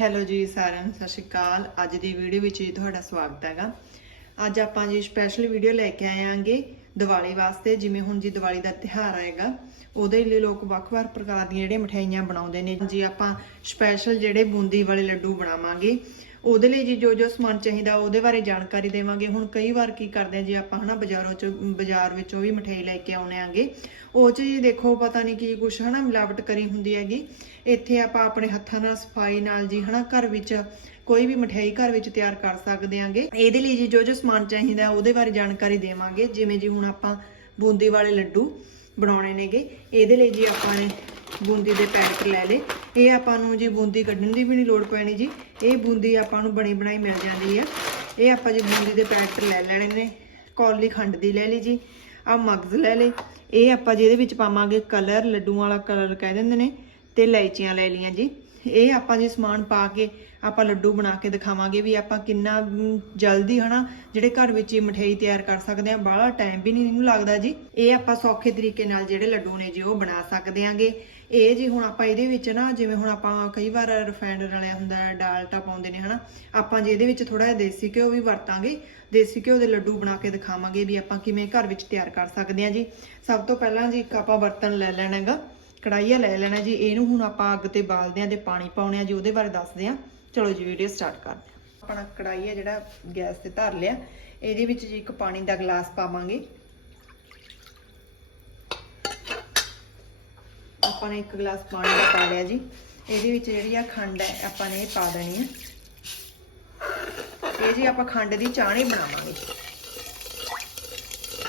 Hello ਜੀ ਸਾਰਿਆਂ ਨੂੰ, ਸਤਿ ਸ਼੍ਰੀ ਅਕਾਲ। ਅੱਜ ਦੀ ਵੀਡੀਓ ਵਿੱਚ ਜੀ ਤੁਹਾਡਾ ਸਵਾਗਤ ਹੈਗਾ। ਅੱਜ ਆਪਾਂ ਜੀ ਸਪੈਸ਼ਲ ਵੀਡੀਓ ਲੈ ਕੇ ਆਏ ਆਂਗੇ ਦੀਵਾਲੀ ਵਾਸਤੇ, ਜਿਵੇਂ ਹੁਣ ਜੀ ਦੀਵਾਲੀ ਦਾ ਤਿਉਹਾਰ ਆਏਗਾ, ਉਹਦੇ ਲਈ ਲੋਕ ਵੱਖ-ਵੱਖ ਪ੍ਰਕਾਰ ਦੀਆਂ ਜਿਹੜੇ ਮਠਿਆਈਆਂ ਬਣਾਉਂਦੇ ਨੇ। ਜੀ ਆਪਾਂ ਸਪੈਸ਼ਲ ਜਿਹੜੇ ਬੂੰਦੀ ਵਾਲੇ ਲੱਡੂ ਬਣਾਵਾਂਗੇ ਉਹਦੇ ਲਈ ਜੀ ਜੋ ਜੋ ਸਮਾਨ ਚਾਹੀਦਾ ਉਹਦੇ ਬਾਰੇ ਜਾਣਕਾਰੀ ਦੇਵਾਂਗੇ। ਹੁਣ ਕਈ ਵਾਰ ਕੀ ਕਰਦੇ ਆ, ਜੀ ਆਪਾਂ ਹਨਾ ਬਾਜ਼ਾਰੋਂ ਚ, ਬਾਜ਼ਾਰ ਵਿੱਚੋਂ ਵੀ ਮਠਿਆਈ ਲੈ ਕੇ ਆਉਨੇ ਆਂਗੇ, ਉਹ ਚ ਜੀ ਦੇਖੋ ਪਤਾ ਨਹੀਂ ਕੀ ਕੁਛ ਹਨਾ ਮਿਲਾਵਟ ਕਰੀ ਹੁੰਦੀ ਹੈਗੀ। ਇੱਥੇ ਆਪਾਂ ਆਪਣੇ ਹੱਥਾਂ ਨਾਲ ਸਫ਼ਾਈ ਨਾਲ ਜੀ ਹਨਾ ਘਰ ਵਿੱਚ ਕੋਈ ਵੀ ਮਠਿਆਈ ਘਰ ਵਿੱਚ ਤਿਆਰ ਕਰ ਸਕਦੇ ਆਂਗੇ। ਇਹਦੇ ਲਈ ਜੀ ਜੋ ਜੋ ਸਮਾਨ ਚਾਹੀਦਾ ਉਹਦੇ ਬਾਰੇ ਜਾਣਕਾਰੀ ਦੇਵਾਂਗੇ। ਜਿਵੇਂ ਜੀ ਹੁਣ ਆਪਾਂ ਬੂੰਦੀ ਵਾਲੇ ਲੱਡੂ ਬਣਾਉਣੇ ਨੇਗੇ, ਇਹਦੇ ਲਈ ਜੀ ਆਪਾਂ ਨੇ ਬੂੰਦੀ ਦੇ ਪੈਕਟ ਲੈ ਲਏ। ਇਹ ਆਪਾਂ ਨੂੰ ਜੀ ਬੂੰਦੀ ਕੱਢਣ ਦੀ ਵੀ ਨਹੀਂ ਲੋੜ ਪੈਣੀ ਜੀ। ਇਹ ਬੂੰਦੀ ਆਪਾਂ ਨੂੰ ਬਣੀ ਬਣਾਈ ਮਿਲ ਜਾਂਦੀ ਆ। ਇਹ ਆਪਾਂ ਜੀ ਬੂੰਦੀ ਦੇ ਪੈਕਟ ਲੈ ਲੈਣੇ ਨੇ। ਕੌਲੀ ਖੰਡ ਦੀ ਲੈ ਲਈ ਜੀ। ਆ ਮਗਜ਼ ਲੈ ਲਏ। ਇਹ ਆਪਾਂ ਜਿਹਦੇ ਵਿੱਚ ਪਾਵਾਂਗੇ ਕਲਰ, ਲੱਡੂਆਂ ਵਾਲਾ ਕਲਰ ਕਹਿ ਦਿੰਦੇ ਨੇ, ਤੇ ਇਲਾਇਚੀਆਂ ਲੈ ਲਈਆਂ ਜੀ। ਇਹ ਆਪਾਂ ਜੀ ਸਮਾਨ ਪਾ ਕੇ ਆਪਾਂ ਲੱਡੂ ਬਣਾ ਕੇ ਦਿਖਾਵਾਂਗੇ ਵੀ ਆਪਾਂ ਕਿੰਨਾ ਮ, ਜਲਦੀ ਹਨਾ ਜਿਹੜੇ ਘਰ ਵਿੱਚ ਹੀ ਮਠਿਆਈ ਤਿਆਰ ਕਰ ਸਕਦੇ ਆ ਬਾਹਲਾ ਟਾਈਮ ਵੀ ਨਹੀਂ ਇਹਨੂੰ ਲੱਗਦਾ ਜੀ। ਇਹ ਆਪਾਂ ਸੌਖੇ ਤਰੀਕੇ ਨਾਲ ਜਿਹੜੇ ਲੱਡੂ ਨੇ ਜੀ ਉਹ ਬਣਾ ਸਕਦੇ ਆਂਗੇ ਇਹ ਜੀ ਹੁਣ ਆਪਾਂ ਇਹਦੇ ਵਿੱਚ ਨਾ ਜਿਵੇਂ ਹੁਣ ਆਪਾਂ ਕਈ ਵਾਰ ਰਿਫਾਈਨਡ ਰਲਿਆ ਹੁੰਦਾ ਡਾਲਟਾ ਪਾਉਂਦੇ ਨੇ ਹਨਾ ਆਪਾਂ ਜੇ ਇਹਦੇ ਵਿੱਚ ਥੋੜਾ ਜਿਹਾ ਦੇਸੀ ਘਿਓ ਵੀ ਵਰਤਾਂਗੇ ਦੇਸੀ ਘਿਓ ਦੇ ਲੱਡੂ ਬਣਾ ਕੇ ਦਿਖਾਵਾਂਗੇ ਵੀ ਆਪਾਂ ਕਿਵੇਂ ਘਰ ਵਿੱਚ ਤਿਆਰ ਕਰ ਸਕਦੇ ਹਾਂ ਜੀ। ਸਭ ਤੋਂ ਪਹਿਲਾਂ ਜੀ ਇੱਕ ਆਪਾਂ ਬਰਤਨ ਲੈ ਲੈਣਾ ਹੈਗਾ ਕੜਾਈਆ ਲੈ ਲੈਣਾ ਜੀ। ਇਹਨੂੰ ਹੁਣ ਆਪਾਂ ਅੱਗ ਤੇ ਬਾਲਦੇ ਆਂ ਤੇ ਪਾਣੀ ਪਾਉਣੇ ਆ ਜੀ ਉਹਦੇ ਬਾਰੇ ਦੱਸਦੇ ਆਂ ਚਲੋ ਜੀ ਵੀਡੀਓ ਸਟਾਰਟ ਕਰਦੇ ਆਂ ਆਪਣਾ ਕੜਾਈ ਹੈ ਜਿਹੜਾ ਗੈਸ ਤੇ ਧਰ ਲਿਆ, ਇਹਦੇ ਵਿੱਚ ਜੀ ਇੱਕ ਪਾਣੀ ਦਾ ਗਲਾਸ ਪਾਵਾਂਗੇ। ਆਪਾਂ ਨੇ ਇੱਕ ਗਲਾਸ ਪਾਣੀ ਦਾ ਪਾ ਲਿਆ ਜੀ। ਇਹਦੇ ਵਿੱਚ ਜਿਹੜੀ ਆ ਖੰਡ ਹੈ, ਆਪਾਂ ਨੇ ਇਹ ਪਾ ਦੇਣੀ ਹੈ ਇਹ ਜੀ ਆਪਾਂ ਖੰਡ ਦੀ ਚਾਣੀ ਬਣਾਵਾਂਗੇ।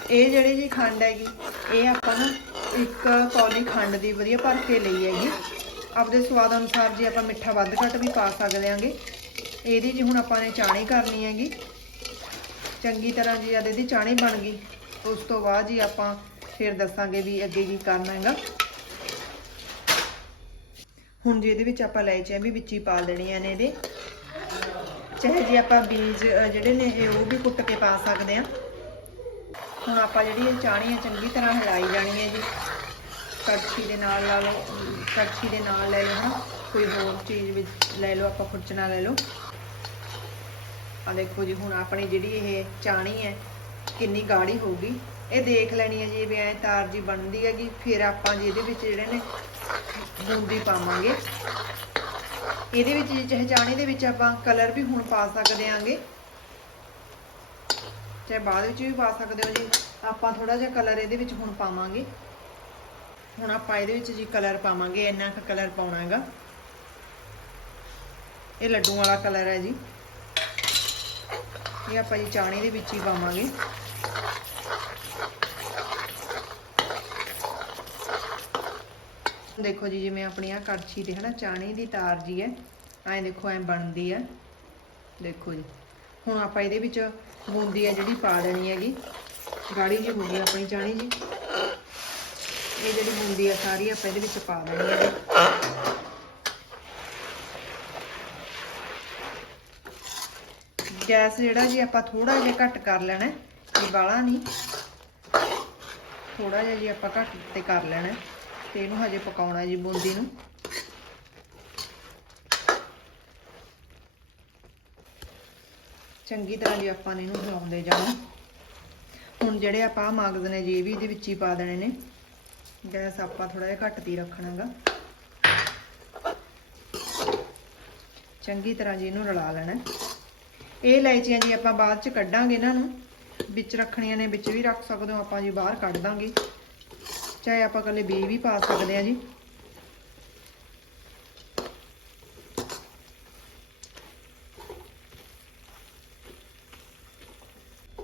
ਇਹ ਜਿਹੜੀ ਜੀ ਖੰਡ ਹੈਗੀ, ਇਹ ਆਪਾਂ ਨਾ ਇੱਕ ਕੌਲੀ ਖੰਡ ਦੀ ਵਧੀਆ ਭਰ ਕੇ ਲਈ ਹੈਗੀ। ਆਪਦੇ ਸਵਾਦ ਅਨੁਸਾਰ ਜੇ ਆਪਾਂ ਮਿੱਠਾ ਵੱਧ ਘੱਟ ਵੀ ਪਾ ਸਕਦੇ ਆਂਗੇ। ਇਹਦੀ ਜੀ ਹੁਣ ਆਪਾਂ ਨੇ ਚਾਣੀ ਕਰਨੀ ਹੈਗੀ। ਚੰਗੀ ਤਰ੍ਹਾਂ ਜੀ ਜਦ ਇਹਦੀ ਚਾਣੀ ਬਣ ਗਈ, ਉਸ ਤੋਂ ਬਾਅਦ ਜੀ ਆਪਾਂ ਫਿਰ ਦੱਸਾਂਗੇ ਵੀ ਅੱਗੇ ਕੀ ਕਰਨਾ ਹੈਗਾ। ਹੁਣ ਜੀ ਇਹਦੇ ਵਿੱਚ ਆਪਾਂ ਇਲਾਇਚੀਆਂ ਵੀ ਵਿੱਚ ਹੀ ਪਾ ਦੇਣੀਆਂ ਨੇ ਇਹਦੇ। ਚਾਹੇ ਜੀ ਆਪਾਂ ਬੀਜ ਜਿਹੜੇ ਨੇ ਇਹ, ਉਹ ਵੀ ਕੁੱਟ ਕੇ ਪਾ ਸਕਦੇ ਆ। ਹੁਣ ਆਪਾਂ ਜਿਹੜੀ ਇਹ ਚਾਣੀ ਹੈ ਚੰਗੀ ਤਰ੍ਹਾਂ ਹਿਲਾਈ ਜਾਣੀ ਹੈ ਜੀ। ਕੜਛੀ ਦੇ ਨਾਲ ਲਾ ਲਓ, ਕੜਛੀ ਦੇ ਨਾਲ ਲੈ ਲਓ ਹਨਾ, ਕੋਈ ਹੋਰ ਚੀਜ਼ ਵਿੱਚ ਲੈ ਲਓ, ਆਪਾਂ ਖੁਰਚਣਾ ਲੈ ਲਓ। ਆ ਦੇਖੋ ਜੀ, ਹੁਣ ਆਪਣੀ ਜਿਹੜੀ ਇਹ ਚਾਣੀ ਹੈ, ਕਿੰਨੀ ਗਾੜੀ ਹੋਊਗੀ। ਇਹ ਦੇਖ ਲੈਣੀ ਹੈ ਜੀ, ਵੀ ਐ ਤਾਰ ਜੀ ਬਣਦੀ ਹੈਗੀ, ਫਿਰ ਆਪਾਂ ਜੀ ਇਹਦੇ ਵਿੱਚ ਜਿਹੜੇ ਨੇ ਬੂੰਦੀ ਪਾਵਾਂਗੇ। ਇਹਦੇ ਵਿੱਚ ਜੀ, ਚਾਹੇ ਚਾਣੀ ਦੇ ਵਿੱਚ ਆਪਾਂ ਕਲਰ ਵੀ ਹੁਣ ਪਾ ਸਕਦੇ ਆਂਗੇ। ਚਾਹੇ ਬਾਅਦ ਵਿੱਚ ਵੀ ਪਾ ਸਕਦੇ ਹੋ ਜੀ, ਆਪਾਂ ਥੋੜਾ ਜਿਹਾ ਕਲਰ ਇਹਦੇ ਵਿੱਚ ਹੁਣ ਪਾਵਾਂਗੇ। ਹੁਣ ਆਪਾਂ ਇਹਦੇ ਵਿੱਚ ਜੀ ਕਲਰ ਪਾਵਾਂਗੇ, ਇੰਨਾ ਕੁ ਕਲਰ ਪਾਉਣਾ ਹੈਗਾ ਇਹ ਲੱਡੂ ਵਾਲਾ ਕਲਰ ਹੈ ਜੀ। ਇਹ ਆਪਾਂ ਜੀ ਚਾਣੀ ਦੇ ਵਿੱਚ ਹੀ ਪਾਵਾਂਗੇ। ਦੇਖੋ ਜੀ, ਜਿਵੇਂ ਆਪਣੀ ਆ ਕੜਛੀ ਤੇ ਹਨਾ, ਚਾਣੀ ਦੀ ਤਾਰ ਜੀ ਹੈ, ਐਂ ਦੇਖੋ, ਐਂ ਬਣਦੀ ਹੈ। ਦੇਖੋ ਜੀ, ਹੁਣ ਆਪਾਂ ਇਹਦੇ ਵਿੱਚ ਬੂੰਦੀ ਹੈ ਜਿਹੜੀ ਪਾ ਦੇਣੀ ਹੈਗੀ। ਗਾੜੀ ਜੀ ਹੋ ਗਈ ਆਪਣੀ ਚਾਣੀ ਜੀ। ਇਹ ਜਿਹੜੀ ਬੂੰਦੀ ਆ ਸਾਰੀ ਆਪਾਂ ਇਹਦੇ ਵਿੱਚ ਪਾ ਦੇਣੀ ਹੈ ਗੈਸ ਜਿਹੜਾ ਜੀ ਆਪਾਂ ਥੋੜਾ ਜਿਹਾ ਘੱਟ ਕਰ ਲੈਣਾ, ਇਹ ਬਾਲਾ ਨਹੀਂ। ਥੋੜਾ ਜਿਹਾ ਜੀ ਆਪਾਂ ਘੱਟ ਤੇ ਕਰ ਲੈਣਾ, ਤੇ ਇਹਨੂੰ ਹਜੇ ਪਕਾਉਣਾ ਜੀ ਬੂੰਦੀ ਨੂੰ। ਚੰਗੀ ਤਰ੍ਹਾਂ ਜੀ ਆਪਾਂ ਨੇ ਇਹਨੂੰ ਹਿਲਾਉਂਦੇ ਜਾਣਾ। ਹੁਣ ਜਿਹੜੇ ਆਪਾਂ ਮਗਜ਼ ਨੇ ਜੀ, ਇਹ ਵੀ ਇਹਦੇ ਵਿੱਚ ਹੀ ਪਾ ਦੇਣੇ ਨੇ। ਗੈਸ ਆਪਾਂ ਥੋੜਾ ਜਿਹਾ ਘੱਟ ਦੀ ਰੱਖਣਾਗਾ। ਚੰਗੀ ਤਰ੍ਹਾਂ ਜੀ ਇਹਨੂੰ ਰਲਾ ਲੈਣਾ ਇਹ ਇਲਾਇਚੀਆਂ ਜੀ ਆਪਾਂ ਬਾਅਦ ਚ ਕੱਢਾਂਗੇ ਇਹਨਾਂ ਨੂੰ। ਵਿੱਚ ਰੱਖਣੀਆਂ ਨੇ, ਵਿੱਚ ਵੀ ਰੱਖ ਸਕਦੇ ਹੋ, ਆਪਾਂ ਜੀ ਬਾਹਰ ਕੱਢ ਦਾਂਗੇ। ਚਾਹੇ ਆਪਾਂ ਕੱਲੇ ਬੀ ਵੀ ਪਾ ਸਕਦੇ ਆ ਜੀ।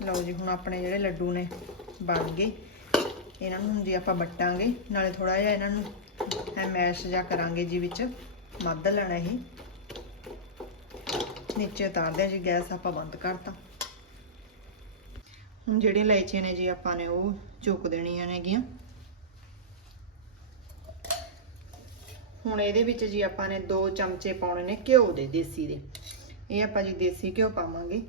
ਲਓ ਜੀ, ਹੁਣ ਆਪਣੇ ਜਿਹੜੇ ਲੱਡੂ ਨੇ, ਬਣ ਗਏ। ਇਹਨਾਂ ਨੂੰ ਹੁਣ ਜੀ ਆਪਾਂ ਵੱਟਾਂਗੇ, ਨਾਲੇ ਥੋੜਾ ਜਿਹਾ ਇਹਨਾਂ ਨੂੰ ਐ ਮੈਸ਼ ਜਾਂ ਕਰਾਂਗੇ ਜੀ ਵਿੱਚ, ਮੱਧ ਲੈਣਾ ਇਹ। ਨੀਚੇ ਉਤਾਰਦੇ ਆ ਜੀ, ਗੈਸ ਆਪਾਂ ਬੰਦ ਕਰਤਾ। ਹੁਣ ਜਿਹੜੇ ਇਲਾਇਚੀਆਂ ਨੇ ਜੀ ਆਪਾਂ ਨੇ ਉਹ ਚੁੱਕ ਦੇਣੀਆਂ ਨੇਗੀਆਂ ਹੁਣ ਇਹਦੇ ਵਿੱਚ ਜੀ ਆਪਾਂ ਨੇ 2 ਚਮਚੇ ਪਾਉਣੇ ਨੇ ਘਿਓ ਦੇ, ਦੇਸੀ ਦੇ। ਇਹ ਆਪਾਂ ਜੀ ਦੇਸੀ ਘਿਓ ਪਾਵਾਂਗੇ।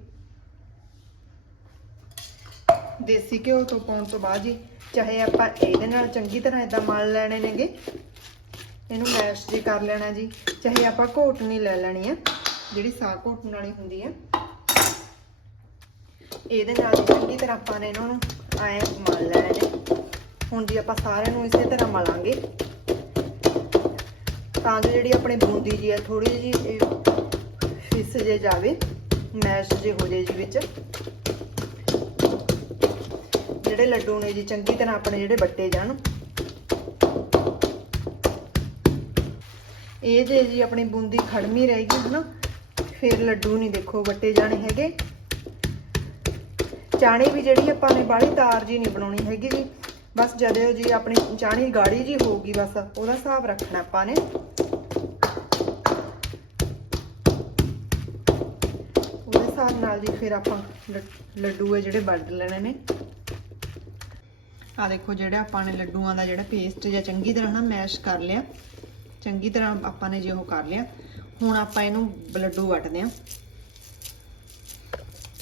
ਦੇਸੀ ਘਿਓ ਤੋਂ ਪਾਉਣ ਤੋਂ ਬਾਅਦ ਜੀ ਚਾਹੇ ਆਪਾਂ ਇਹਦੇ ਨਾਲ ਚੰਗੀ ਤਰ੍ਹਾਂ ਇਦਾਂ ਮਲ ਲੈਣੇ ਨੇਗੇ। ਇਹਨੂੰ ਮੈਸ਼ ਜੀ ਕਰ ਲੈਣਾ ਜੀ। ਚਾਹੇ ਆਪਾਂ ਘੋਟਣੀ ਲੈ ਲੈਣੀ ਆ, ਜਿਹੜੀ ਸਾਗ ਘੋਟਣ ਵਾਲੀ ਹੁੰਦੀ ਆ। ਇਹਦੇ ਨਾਲ ਚੰਗੀ ਤਰ੍ਹਾਂ ਆਪਾਂ ਨੇ ਇਹਨਾਂ ਨੂੰ ਐਂ ਮਲ ਲੈਣੇ ਨੇ। ਹੁਣ ਜੀ ਆਪਾਂ ਸਾਰਿਆਂ ਨੂੰ ਇਸੇ ਤਰ੍ਹਾਂ ਮਲਾਂਗੇ। ਤਾਂ ਜੋ ਜਿਹੜੀ ਆਪਣੀ ਬੂੰਦੀ ਜੀ ਹੈ ਥੋੜੀ ਜੀ ਫਿਸ ਜੇ ਜਾਵੇ, ਮੈਸ਼ ਜੇ ਹੋ ਜੇ ਜੀ ਵਿੱਚ। ਜਿਹੜੇ ਲੱਡੂ ਨੇ ਜੀ, ਚੰਗੀ ਤਰ੍ਹਾਂ ਆਪਣੇ ਜਿਹੜੇ ਬੱਟੇ ਜਾਣ। ਇਹ ਜੇ ਜੀ ਆਪਣੀ ਬੂੰਦੀ ਖੜਮੀ ਰਹੇਗੀ ਹਨਾ, ਫਿਰ ਲੱਡੂ ਨਹੀਂ ਦੇਖੋ ਵੱਟੇ ਜਾਣੇ ਹੈਗੇ। ਚਾਣੀ ਵੀ ਜਿਹੜੀ ਆਪਾਂ ਨੇ ਬਾਹਲੀ ਤਾਰ ਜੀ ਨਹੀਂ ਬਣਾਉਣੀ ਹੈਗੀ ਜੀ। ਬਸ ਜਦੋਂ ਜੀ ਆਪਣੀ ਚਾਣੀ ਗਾੜੀ ਜੀ ਹੋਊਗੀ, ਬਸ ਉਹਦਾ ਹਿਸਾਬ ਰੱਖਣਾ ਆਪਾਂ ਨੇ। ਉਹਦੇ ਹਿਸਾਬ ਨਾਲ ਜੀ ਫਿਰ ਆਪਾਂ ਲ- ਲੱਡੂ ਹੈ ਜਿਹੜੇ ਵੱਢ ਲੈਣੇ ਨੇ। ਆ ਦੇਖੋ ਜਿਹੜਾ ਆਪਾਂ ਨੇ ਲੱਡੂਆਂ ਦਾ ਜਿਹੜਾ ਪੇਸਟ ਜਾਂ ਚੰਗੀ ਤਰ੍ਹਾਂ ਨਾ ਮੈਸ਼ ਕਰ ਲਿਆ। ਚੰਗੀ ਤਰ੍ਹਾਂ ਆਪਾਂ ਨੇ ਜੇ ਉਹ ਕਰ ਲਿਆ। ਹੁਣ ਆਪਾਂ ਇਹਨੂੰ ਲੱਡੂ ਵੱਟਦੇ ਆ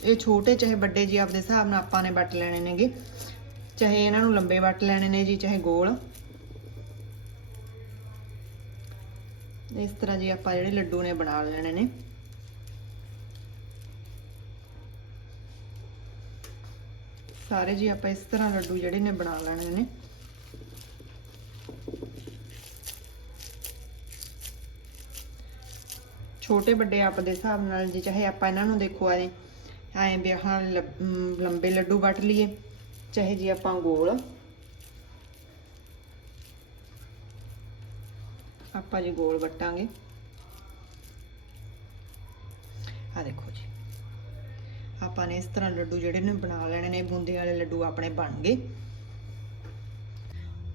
ਇਹ ਛੋਟੇ ਚਾਹੇ ਵੱਡੇ ਜੀ ਆਪਦੇ ਹਿਸਾਬ ਨਾਲ ਆਪਾਂ ਨੇ ਵੱਟ ਲੈਣੇ ਨੇਗੇ। ਚਾਹੇ ਇਹਨਾਂ ਨੂੰ ਲੰਬੇ ਵੱਟ ਲੈਣੇ ਨੇ ਜੀ, ਚਾਹੇ ਗੋਲ। ਇਸ ਤਰ੍ਹਾਂ ਜੀ ਆਪਾਂ ਜਿਹੜੇ ਲੱਡੂ ਨੇ ਬਣਾ ਲੈਣੇ ਨੇ। ਸਾਰੇ ਜੀ ਆਪਾਂ ਇਸ ਤਰ੍ਹਾਂ ਲੱਡੂ ਜਿਹੜੇ ਨੇ ਬਣਾ ਲੈਣੇ ਨੇ। ਛੋਟੇ ਵੱਡੇ ਆਪ ਦੇ ਹਿਸਾਬ ਨਾਲ ਜੀ, ਚਾਹੇ ਆਪਾਂ ਇਹਨਾਂ ਨੂੰ ਦੇਖੋ ਆਏ ਐਂ ਵਿਆਹਾਂ ਲ- ਅਮ ਲੰਬੇ ਲੱਡੂ ਵੱਟ ਲਈਏ, ਚਾਹੇ ਜੀ ਆਪਾਂ ਗੋਲ। ਆਪਾਂ ਜੀ ਗੋਲ ਵੱਟਾਂਗੇ। ਆ ਦੇਖੋ ਜੀ। ਆਪਾਂ ਨੇ ਇਸ ਤਰ੍ਹਾਂ ਲੱਡੂ ਜਿਹੜੇ ਨੇ ਬਣਾ ਲੈਣੇ ਨੇ, ਬੂੰਦੀ ਵਾਲੇ ਲੱਡੂ ਆਪਣੇ ਬਣ ਗਏ।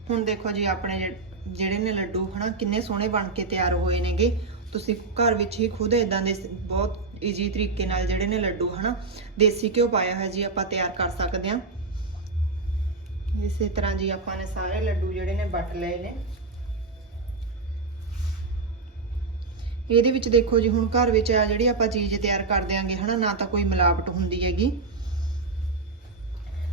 ਹੁਣ ਦੇਖੋ ਜੀ, ਆਪਣੇ ਜਿਹੜੇ- ਨੇ ਲੱਡੂ ਹਨਾ, ਕਿੰਨੇ ਸੋਹਣੇ ਬਣ ਕੇ ਤਿਆਰ ਹੋਏ ਨੇਗੇ। ਤੁਸੀਂ ਘਰ ਵਿੱਚ ਹੀ ਖੁਦ ਇਦਾਂ ਦੇ ਬਹੁਤ ਈਜ਼ੀ ਤਰੀਕੇ ਨਾਲ ਜਿਹੜੇ ਨੇ ਲੱਡੂ ਹਨਾ, ਦੇਸੀ ਘਿਓ ਪਾਇਆ ਹੋਇਆ ਜੀ ਆਪਾਂ ਤਿਆਰ ਕਰ ਸਕਦੇ ਹਾਂ। ਇਸੇ ਤਰ੍ਹਾਂ ਜੀ ਆਪਾਂ ਨੇ ਸਾਰੇ ਲੱਡੂ ਜਿਹੜੇ ਨੇ ਵੱਟ ਲਏ ਨੇ। ਇਹਦੇ ਵਿੱਚ ਦੇਖੋ ਜੀ, ਹੁਣ ਘਰ ਵਿੱਚ ਆ ਜਿਹੜੀ ਆਪਾਂ ਚੀਜ਼ ਤਿਆਰ ਕਰ ਦਿਆਂਗੇ, ਹਨਾ, ਨਾ ਤਾਂ ਕੋਈ ਮਿਲਾਵਟ ਹੁੰਦੀ ਹੈਗੀ।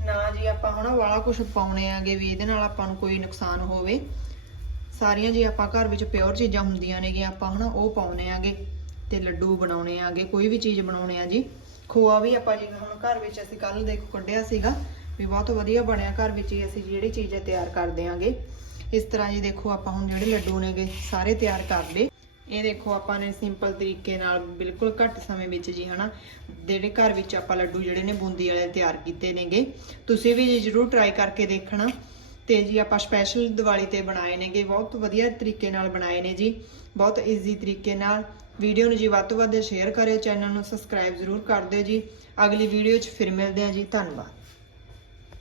ਨਾ ਜੀ, ਆਪਾਂ ਹਨਾ, ਵਾਲਾ ਕੁਝ ਪਾਉਣੇ ਆਗੇ ਵੀ ਇਹਦੇ ਨਾਲ ਆਪਾਂ ਨੂੰ ਕੋਈ ਨੁਕਸਾਨ ਹੋਵੇ। ਸਾਰੀਆਂ ਜੀ ਆਪਾਂ ਘਰ ਵਿੱਚ ਪਿਓਰ ਚੀਜ਼ਾਂ ਹੁੰਦੀਆਂ ਨੇਗੀਆਂ, ਆਪਾਂ ਹਨਾ, ਉਹ ਪਾਉਣੇ ਆਗੇ ਤੇ ਲੱਡੂ ਬਣਾਉਣੇ ਆਗੇ, ਕੋਈ ਵੀ ਚੀਜ਼ ਬਣਾਉਣੇ ਆ ਜੀ। ਖੋਆ ਵੀ ਆਪਾਂ ਜੀ, ਹੁਣ ਘਰ ਵਿੱਚ ਅਸੀਂ ਕੱਲ ਦੇਖੋ ਕੱਢਿਆ ਸੀਗਾ ਵੀ ਬਹੁਤ ਵਧੀਆ ਬਣਿਆ ਘਰ ਵਿੱਚ ਹੀ ਅਸੀਂ ਜਿਹੜੀ ਚੀਜ਼ ਤਿਆਰ ਕਰ ਦਿਆਂਗੇ। ਇਸ ਤਰ੍ਹਾਂ ਜੀ ਦੇਖੋ ਆਪਾਂ ਹੁਣ ਜਿਹੜੇ ਲੱਡੂ ਨੇਗੇ, ਸਾਰੇ ਤਿਆਰ ਕਰ ਲਏ। ਇਹ ਦੇਖੋ, ਆਪਾਂ ਨੇ ਸਿੰਪਲ ਤਰੀਕੇ ਨਾਲ ਬਿਲਕੁਲ ਘੱਟ ਸਮੇਂ ਵਿੱਚ ਜੀ, ਹਨਾ, ਜਿਹੜੇ ਘਰ ਵਿੱਚ ਆਪਾਂ ਲੱਡੂ ਜਿਹੜੇ ਨੇ ਬੂੰਦੀ ਵਾਲੇ ਤਿਆਰ ਕੀਤੇ ਨੇਗੇ, ਤੁਸੀਂ ਵੀ ਜੀ ਜਰੂਰ ਟਰਾਈ ਕਰਕੇ ਦੇਖਣਾ। ਤੇ ਜੀ ਆਪਾਂ ਸਪੈਸ਼ਲ ਦੀਵਾਲੀ ਤੇ ਬਣਾਏ ਨੇਗੇ, ਬਹੁਤ ਵਧੀਆ ਤਰੀਕੇ ਨਾਲ ਬਣਾਏ ਨੇ ਜੀ, ਬਹੁਤ ਈਜ਼ੀ ਤਰੀਕੇ ਨਾਲ। ਵੀਡੀਓ ਨੂੰ ਜੀ ਵੱਧ ਤੋਂ ਵੱਧ ਸ਼ੇਅਰ ਕਰਿਓ ਚੈਨਲ ਨੂੰ ਸਬਸਕ੍ਰਾਈਬ ਜ਼ਰੂਰ ਕਰ ਦਿਓ ਜੀ। ਅਗਲੀ ਵੀਡੀਓ 'ਚ ਫਿਰ ਮਿਲਦੇ ਹਾਂ ਜੀ, ਧੰਨਵਾਦ।